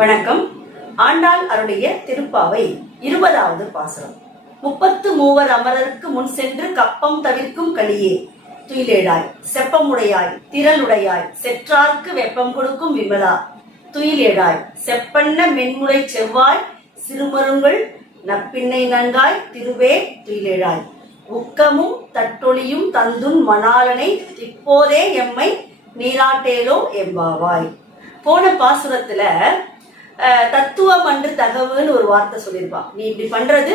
வணக்கம். ஆண்டாள் அருடைய திருப்பாவை 20வது பாசுரம். 33 அமரருக்கு முன் சென்று கப்பம் தவிர்க்கும் கலியே துயிலேழாய், செப்பமுடையாய் திரளுடையாய், செற்றார்க்கு வெப்பம் கொடுக்கும் விமலா துயிலேழாய், செப்பன்ன மென்முலை செவ்வாய் சிறுமருங்கள் நப்பின்னை நன்காய் திருவே துயிலேழாய், உக்கமும் தட்டொளியும் தந்துன் மணாலனை இப்போதே எம்மை நீராட்டேலோ எம்பாவாய். போன பாசுரத்துல தத்துவம் அன்று தகவுன்னு ஒரு வார்த்தை சொல்லியிருப்பான். நீ இப்படி பண்றது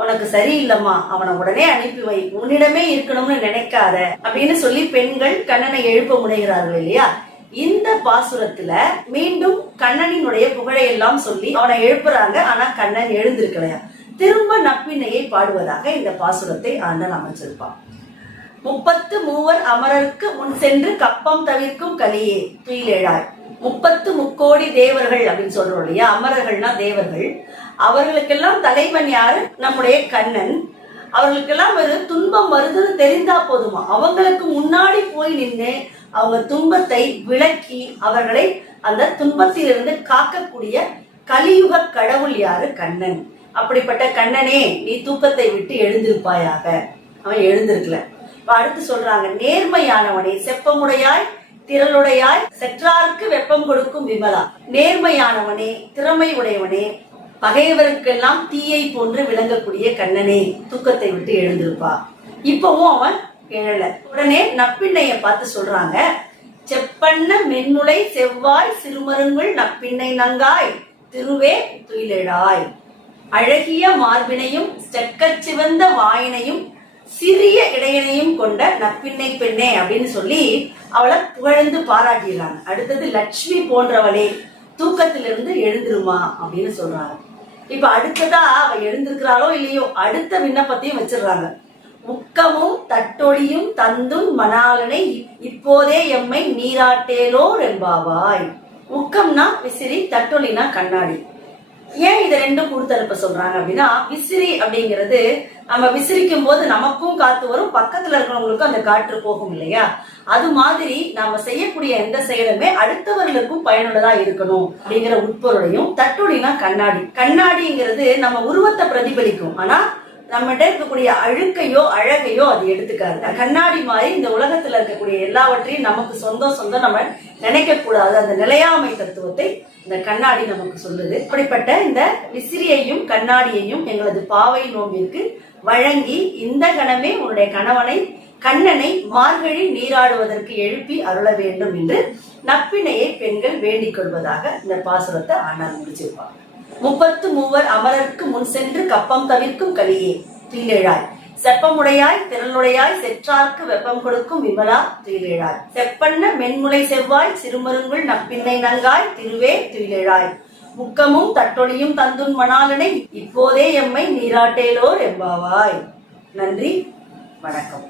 உனக்கு சரியில்லம்மா, அவனை உடனே அனுப்பி வை, உன்னிடமே இருக்கணும்னு நினைக்காத அப்படின்னு சொல்லி பெண்கள் கண்ணனை எழுப்ப முனைகிறார்கள் இல்லையா. இந்த பாசுரத்துல மீண்டும் கண்ணனினுடைய புகழையெல்லாம் சொல்லி அவனை எழுப்புறாங்க. ஆனா கண்ணன் எழுந்திருக்கலையா. திரும்ப நப்பின்னையை பாடுவதாக இந்த பாசுரத்தை ஆண்டாள் அமைச்சிருப்பான். 33 அமரருக்கு முன் சென்று கப்பம் தவிர்க்கும் கலியே துயிலேழாய். 33 தேவர்கள் அப்படின்னு சொல்றோம் இல்லையா. அமரர்கள்னா தேவர்கள். அவர்களுக்கெல்லாம் தலைவன் யாரு? நம்முடைய கண்ணன். அவர்களுக்கெல்லாம் ஒரு துன்பம் வருதுன்னு தெரிந்தா போதுமா, அவங்களுக்கு முன்னாடி போய் நின்று அவங்க துன்பத்தை விளக்கி அவர்களை அந்த துன்பத்திலிருந்து காக்கக்கூடிய கலியுக கடவுள் யாரு? கண்ணன். அப்படிப்பட்ட கண்ணனே, நீ தூக்கத்தை விட்டு எழுந்திருப்பாயாக. அவன் எழுந்திருக்கல. அடுத்து சொல்றாங்க, நேர்மையானவனே, செப்பமுடையாய் திரளுடையாய், செற்றார்க்கு வெப்பம் கொடுக்கும் விமலா. நேர்மையானவனே, திறமை உடையவனே, பகைவருக்கெல்லாம் தீயை போன்று விளங்கக்கூடிய கண்ணனே, தூக்கத்தை விட்டு எழுந்திருப்பா. இப்பவும் அவன் எழல. உடனே நப்பின்னைய பார்த்து சொல்றாங்க, செப்பன்ன மென்னுலை செவ்வாய் சிறுமருங்கள் நப்பின்னை நங்காய் திருவே துயிலெழாய். அழகிய மார்பினையும் செக்கச் சிவந்த வாயினையும் சிறிய இடையனையும் கொண்ட நப்பின்னை பெண்ணே அப்படின்னு சொல்லி அவளை புகழ்ந்து பாராட்டிடுறாங்க. அடுத்தது, லட்சுமி போன்றவளே, தூக்கத்திலிருந்து எழுந்திருமா அப்படின்னு சொல்றாங்க. இப்ப அடுத்ததா அவ எழுந்திருக்கிறாளோ இல்லையோ, அடுத்த விண்ணப்பத்தையும் வச்சிடுறாங்க. உக்கமும் தட்டொழியும் தந்துன் மணாலனை இப்போதே எம்மை நீராட்டேலோ ரெம்பாவாய். உக்கம்னா விசிறி, தட்டொலினா கண்ணாடி. ஏன் இதை ரெண்டும் கொடுத்தனுப்ப சொல்றாங்க அப்படின்னா, விசிறி அப்படிங்கிறது நம்ம விசிறிக்கும் போது நமக்கும் காத்து வரும், பக்கத்துல இருக்கிறவங்களுக்கும் அந்த காற்று போகும் இல்லையா. அது மாதிரி நாம செய்யக்கூடிய எந்த செயலுமே அடுத்தவர்களுக்கும் பயனுள்ளதா இருக்கணும் அப்படிங்கிற உட்பொருளையும். தட்டொலினா கண்ணாடி. கண்ணாடிங்கிறது நம்ம உருவத்தை பிரதிபலிக்கும், ஆனா நம்மகிட்ட இருக்கக்கூடிய அழுக்கையோ அழகையோ அது எடுத்துக்காது. கண்ணாடி மாதிரி இந்த உலகத்துல இருக்கக்கூடிய எல்லாவற்றையும் நமக்கு சொந்தம் நம்ம நினைக்க கூடாது. அந்த நிலையாமை தத்துவத்தை இந்த கண்ணாடி நமக்கு சொல்லுது. அப்படிப்பட்ட இந்த விசிறியையும் கண்ணாடியையும் எங்களது பாவை நோம்பிற்கு வழங்கி இந்த கணமே உன்னுடைய கணவனை கண்ணனை மார்கழி நீராடுவதற்கு எழுப்பி அருள வேண்டும் என்று நப்பினையை பெண்கள் வேண்டிக் கொள்வதாக இந்த பாசுரத்தை ஆண்டாள் முடிச்சிருப்பாங்க. 33 அமரருக்கு முன் சென்று கப்பம் தவிர்க்கும் கலியே துயிலேழாய், செப்பமுடையாய் திரளுடையாய், செற்றார்க்கு வெப்பம் கொடுக்கும் விமலா துயிலேழாய், செப்பன்ன மென்முலை செவ்வாய் சிறுமருங்குள் நப்பின்னை நங்காய் திருவே துயிலேழாய், முக்கமும் தட்டொழியும் தந்துன் மணாலனை இப்போதே எம்மை நீராட்டேலோ ரெம்பாவாய். நன்றி, வணக்கம்.